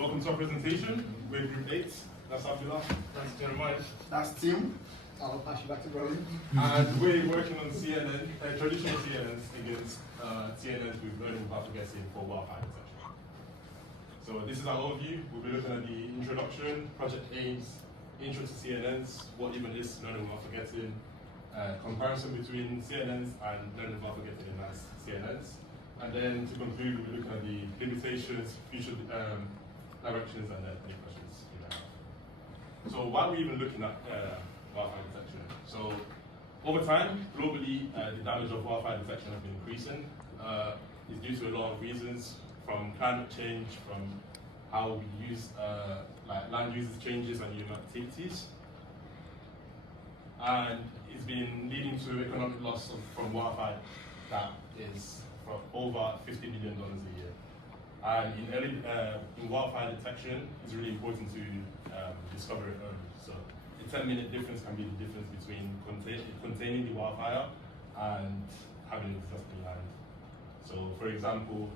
Welcome to our presentation with Group 8. That's Abdullah, that's Jeremiah, That's Tim. I'll pass you back to Rowan. and we're working on CNN, traditional CNNs against CNNs with learning without forgetting for wildfire detection. So this is our overview. We'll be looking at the introduction, project aims, intro to CNNs, what even is learning without forgetting, comparison between CNNs and learning without forgetting advanced CNNs. And then to conclude, we'll be looking at the limitations, future directions, and then any questions you may have. So why are we even looking at wildfire detection? So over time, globally, the damage of wildfire detection has been increasing. It's due to a lot of reasons, from climate change, from how we use like land uses changes and human activities. And it's been leading to economic loss from wildfire that is for over $50 billion a year. And in wildfire detection, it's really important to discover it early. So a 10-minute difference can be the difference between containing the wildfire and having a disaster in hand. So for example,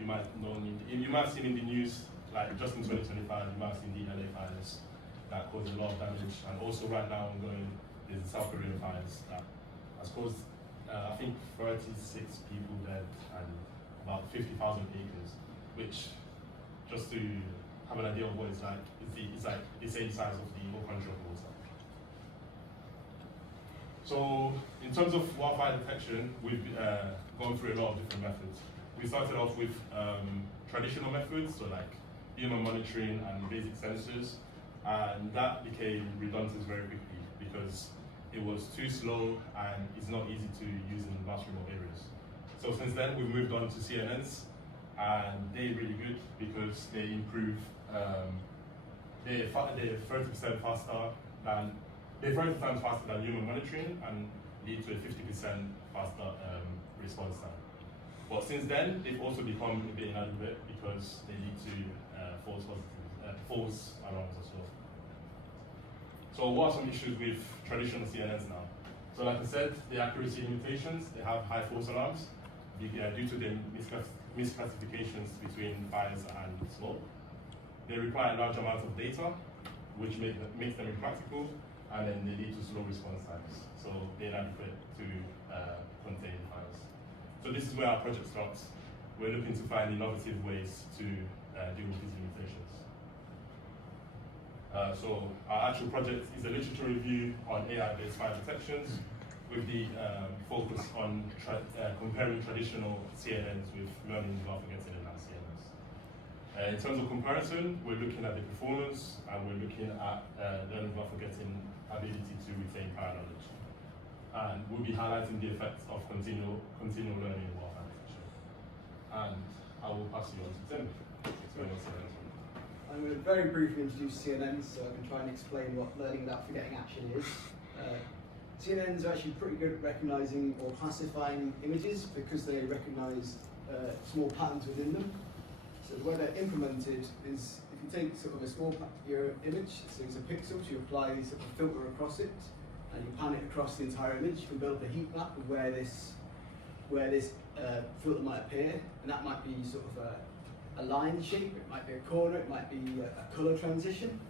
you might have seen in the news, like just in 2025, you might have seen the LA fires that caused a lot of damage. And also right now ongoing is the South Korean fires that has caused, I think 36 people dead and about 50,000 acres, which, just to have an idea of what it's like, it's like the same size of the whole country of Malta. So in terms of wildfire detection, we've gone through a lot of different methods. We started off with traditional methods, so like human monitoring and basic sensors, and that became redundant very quickly because it was too slow and it's not easy to use in vast remote areas. So since then, we've moved on to CNNs, and they're really good because they improve. They're 30% faster than 30 times faster than human monitoring and lead to a 50% faster response time. But since then, they've also become a bit inadequate because they lead to false alarms as well. So what are some issues with traditional CNNs now? So like I said, the accuracy limitations, they have high false alarms due to the misclassifications between fires and smoke. They require a large amount of data, which makes them impractical, and then they lead to slow response times. So they're inadequate to contain fires. So this is where our project starts. We're looking to find innovative ways to deal with these limitations. So our actual project is a literature review on AI-based fire detections with the focus on comparing traditional CNNs with learning without forgetting advanced CNNs. In terms of comparison, we're looking at the performance and we're looking at learning without forgetting ability to retain prior knowledge. And we'll be highlighting the effects of continual learning in wildfire detection. And I will pass you on to Tim to explain what CNNs are. I'm going to very briefly introduce CNNs so I can try and explain what learning without forgetting actually is. CNNs are actually pretty good at recognizing or classifying images because they recognize small patterns within them. So the way they're implemented is if you take sort of a small image, so it's a pixel, so you apply sort of a filter across it and you pan it across the entire image, you can build a heat map of where this filter might appear, and that might be sort of a line shape, it might be a corner, it might be a color transition.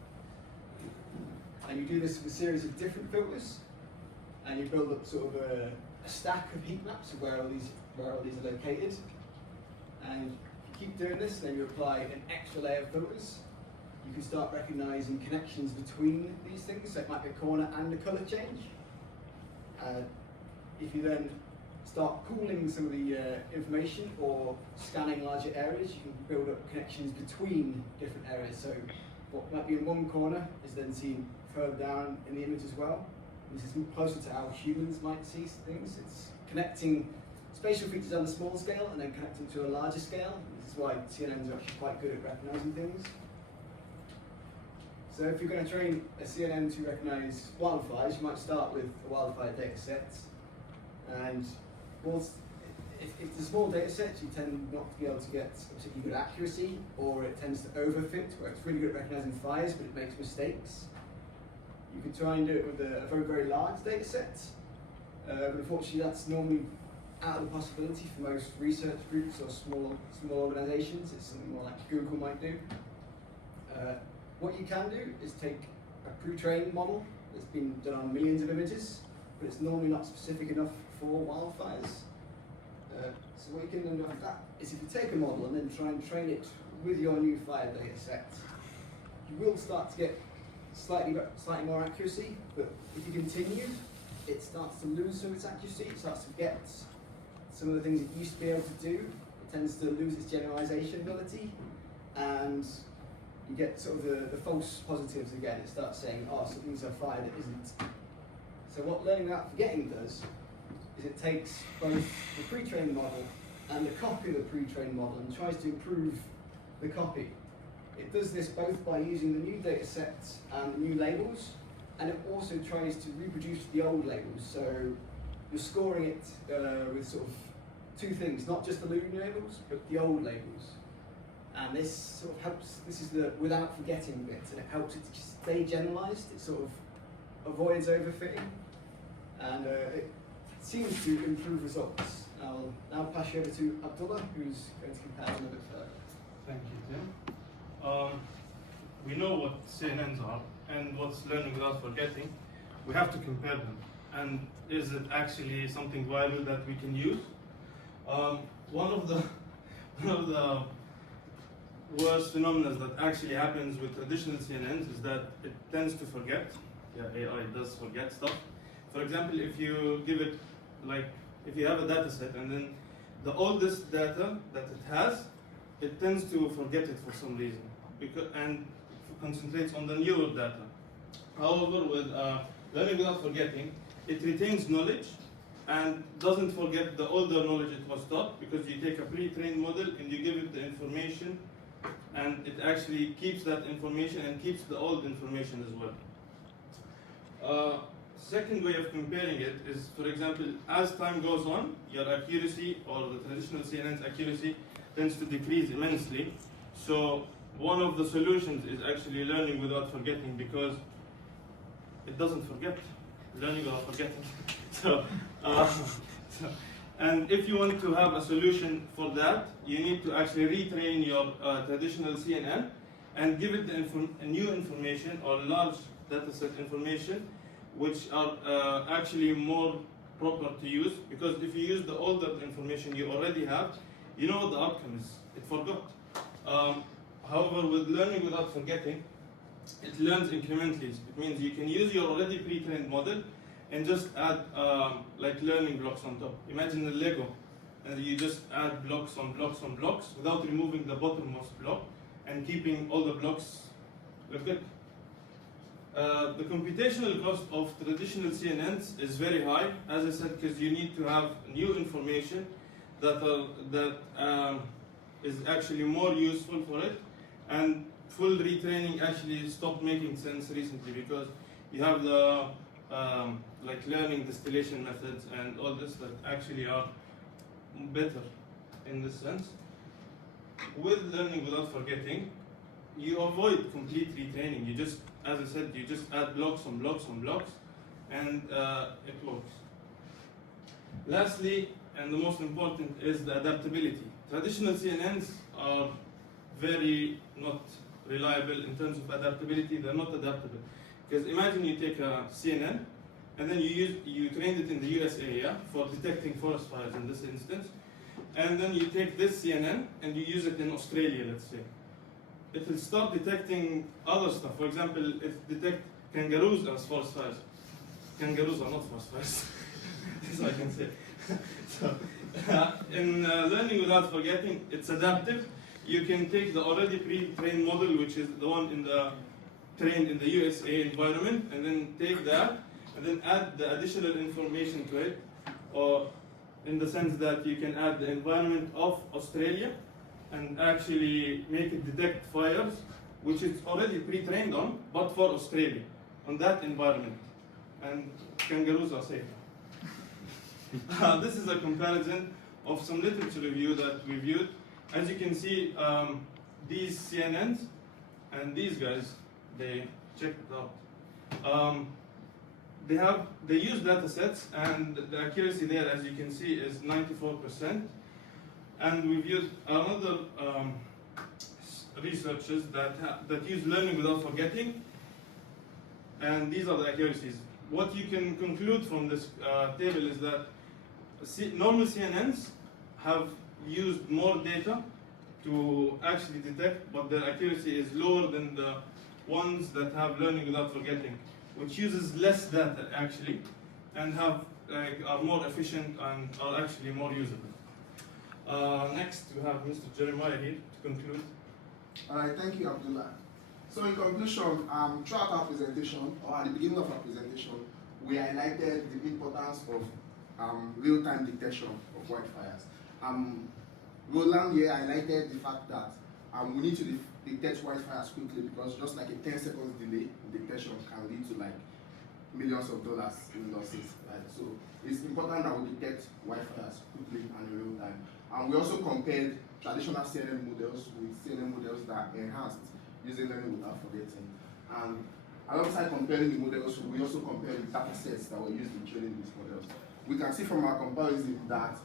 And you do this with a series of different filters, and you build up sort of a stack of heat maps of where all these are located. And if you keep doing this, then you apply an extra layer of filters. You can start recognizing connections between these things, so it might be a corner and a color change. If you then start pooling some of the information or scanning larger areas, you can build up connections between different areas. So what might be in one corner is then seen further down in the image as well. This is closer to how humans might see things. It's connecting spatial features on a small scale and then connecting to a larger scale. This is why CNNs are actually quite good at recognizing things. So if you're going to train a CNN to recognize wildfires, you might start with a wildfire data set. And if it's a small data set, you tend not to be able to get particularly good accuracy, or it tends to overfit, where it's really good at recognizing fires, but it makes mistakes. You could try and do it with a very, very large data set, but unfortunately that's normally out of the possibility for most research groups or small organizations. It's something more like Google might do. What you can do is take a pre-trained model that's been done on millions of images, but it's normally not specific enough for wildfires. So what you can do with that is if you take a model and then try and train it with your new fire data set, you will start to get slightly more accuracy, but if you continue, it starts to lose some of its accuracy, it starts to get some of the things it used to be able to do. It tends to lose its generalization ability, and you get sort of the false positives again. It starts saying, oh, something's a fire that isn't. So what learning without forgetting does is it takes both the pre-trained model and a copy of the pre-trained model and tries to improve the copy. It does this both by using the new data sets and the new labels, and it also tries to reproduce the old labels. So you're scoring it with sort of two things, not just the new labels, but the old labels. And this sort of helps, this is the without forgetting bit, and it helps it to stay generalized. It sort of avoids overfitting, and it seems to improve results. I'll now pass you over to Abdullah, who's going to compare them a bit further. Thank you, Tim. We know what CNNs are and what's learning without forgetting. We have to compare them. And is it actually something viable that we can use? One of the worst phenomena that actually happens with traditional CNNs is that it tends to forget. Yeah, AI does forget stuff. For example, if you give it, like, if you have a data set and then the oldest data that it has, it tends to forget it for some reason and concentrates on the newer data. However, with learning without forgetting, it retains knowledge and doesn't forget the older knowledge it was taught, because you take a pre-trained model and you give it the information, and it actually keeps that information and keeps the old information as well. Second way of comparing it is, for example, as time goes on, your accuracy or the traditional CNN's accuracy tends to decrease immensely. So one of the solutions is actually learning without forgetting, because it doesn't forget. Learning without forgetting. And if you want to have a solution for that, you need to actually retrain your traditional CNN and give it the new information or large dataset information, which are actually more proper to use. Because if you use the older information you already have, you know what the outcome is. It forgot. However, with learning without forgetting, it learns incrementally. It means you can use your already pre-trained model and just add like learning blocks on top. Imagine a Lego, and you just add blocks on blocks on blocks without removing the bottommost block and keeping all the blocks good. The computational cost of traditional CNNs is very high, as I said, because you need to have new information that is actually more useful for it, and full retraining actually stopped making sense recently, because you have the like learning distillation methods and all this that actually are better in this sense. With learning without forgetting, you avoid complete retraining. You just, as I said, you just add blocks on blocks on blocks, and it works. Lastly, and the most important, is the adaptability. Traditional CNNs are very not reliable in terms of adaptability. They're not adaptable. Because imagine you take a CNN and then you trained it in the USA, yeah, for detecting forest fires in this instance, and then you take this CNN and you use it in Australia, let's say. It will start detecting other stuff. For example, it detects kangaroos as forest fires. Kangaroos are not forest fires. This I can say. So, in learning without forgetting, it's adaptive. You can take the already pre-trained model, which is the one trained in the USA environment, and then take that and then add the additional information to it, or in the sense that you can add the environment of Australia and actually make it detect fires, which it's already pre-trained on, but for Australia, on that environment. And kangaroos are safe. This is a comparison of some literature review that we viewed. As you can see, these CNNs and these guys, they checked it out. They use data sets, and the accuracy there, as you can see, is 94%. And we viewed another researches that use learning without forgetting, and these are the accuracies. What you can conclude from this table is that normal CNNs have used more data to actually detect, but their accuracy is lower than the ones that have learning without forgetting, which uses less data actually, and are more efficient and are actually more usable. Next, we have Mr. Jeremiah here to conclude. All right, thank you, Abdullah. So in conclusion, throughout our presentation, or at the beginning of our presentation, we highlighted the importance of real-time detection of wildfires. Roland here highlighted the fact that we need to detect wildfires quickly, because just like a 10 seconds delay in detection can lead to like millions of dollars in losses, right? So it's important that we detect wildfires quickly and in real time. And we also compared traditional CNN models with CNN models that are enhanced using learning without forgetting. And alongside comparing the models, we also compared the data sets that were used in training these models. We can see from our comparison that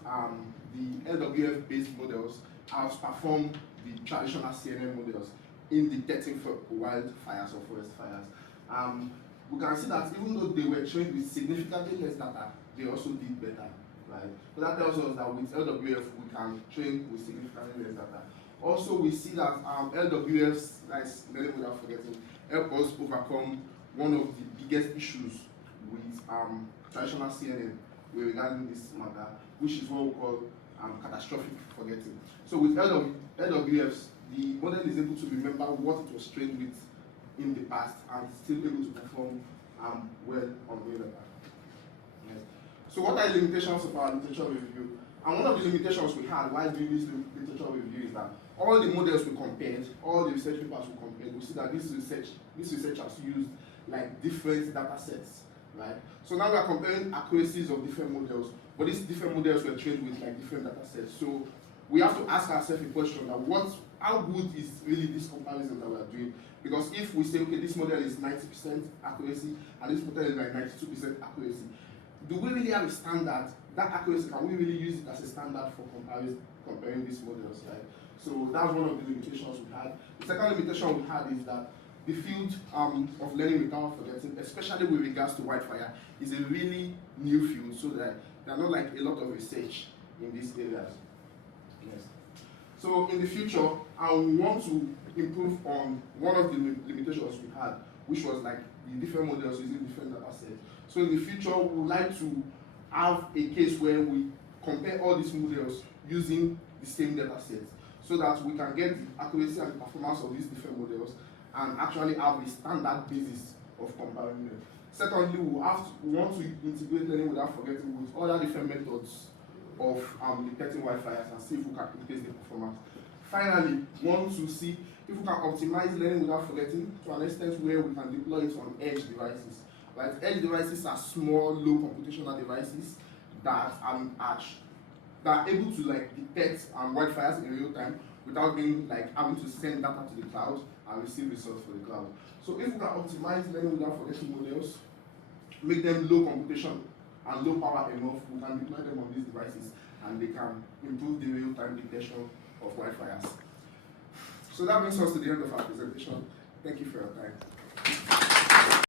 the LWF-based models outperform the traditional CNN models in detecting for wildfires or forest fires. We can see that even though they were trained with significantly less data, they also did better, right? So that tells us that with LWF, we can train with significantly less data. Also, we see that LWFs, like learning without forgetting, help us overcome one of the biggest issues with traditional CNN regarding this matter, which is what we call catastrophic forgetting. So with LWFs, the model is able to remember what it was trained with in the past and still able to perform well on real data. Yes. So what are the limitations of our literature review? And one of the limitations we had while doing this literature review is that all the models we compared, all the research papers we compared, we see that this researchers used like different data sets, right? So now we are comparing accuracies of different models, but these different models were trained with like different data sets. So we have to ask ourselves a question that how good is really this comparison that we are doing? Because if we say, okay, this model is 90% accuracy and this model is like 92% accuracy, do we really have a standard? That accuracy, can we really use it as a standard for comparing these models, right? So that's one of the limitations we had. The second limitation we had is that the field of learning without forgetting, especially with regards to wildfire, is a really new field, so that there are not like a lot of research in these areas. Yes. So in the future, I want to improve on one of the limitations we had, which was like the different models using different data sets. So in the future, we would like to have a case where we compare all these models using the same data sets, so that we can get the accuracy and the performance of these different models and actually have a standard basis of comparing them. Secondly, we want to integrate learning without forgetting with other different methods of detecting wildfires and see if we can increase the performance. Finally, we want to see if we can optimize learning without forgetting to an extent where we can deploy it on edge devices. Right? Edge devices are small, low computational devices that are able to like detect wildfires in real time without being like having to send data to the cloud and receive results for the cloud. So if we can optimize learning without forgetting models, make them low computation and low power enough, we can deploy them on these devices and they can improve the real-time detection of wildfires. So that brings us to the end of our presentation. Thank you for your time.